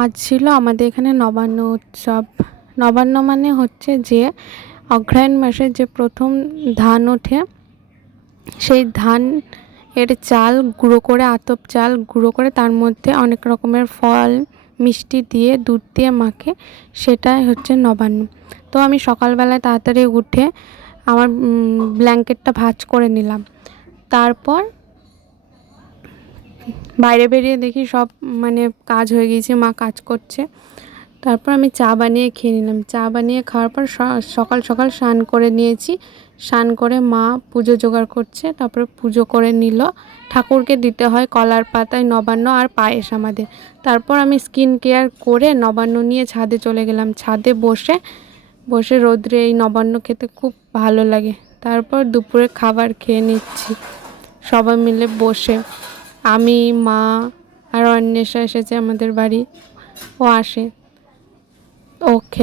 আজ ছিল আমাদের এখানে নবান্ন উৎসব। নবান্ন মানে হচ্ছে যে অগ্রহায়ণ মাসে যে প্রথম ধান ওঠে, সেই ধান এর চাল গুঁড়ো করে, আতপ চাল গুঁড়ো করে তার মধ্যে অনেক রকমের ফল মিষ্টি দিয়ে দুধ দিয়ে মাখে, সেটাই হচ্ছে নবান্ন। তো আমি সকালবেলায় তাড়াতাড়ি উঠে আমার ব্ল্যাঙ্কেটটা ভাঁজ করে নিলাম। তারপর বাইরে বেরিয়ে দেখি সব কাজ হয়ে গিয়েছে, মা কাজ করছে। তারপর আমি চা বানিয়ে খেয়ে নিলাম। চা বানিয়ে খাওয়ার পর সকাল সকাল স্নান করে নিয়েছি। স্নান করে মা পুজো জোগাড় করছে, তারপরে পুজো করে নিল। ঠাকুরকে দিতে হয় কলার পাতায় নবান্ন আর পায়েস আমাদের। তারপর আমি স্কিন কেয়ার করে নবান্ন নিয়ে ছাদে চলে গেলাম। ছাদে বসে বসে রোদ্রে এই নবান্ন খেতে খুব ভালো লাগে। তারপর দুপুরে খাবার খেয়ে নিচ্ছি সবাই মিলে বসে। আমি, মা আর অন্বেষা এসেছে আমাদের বাড়ি, ও আসে, ও খেলে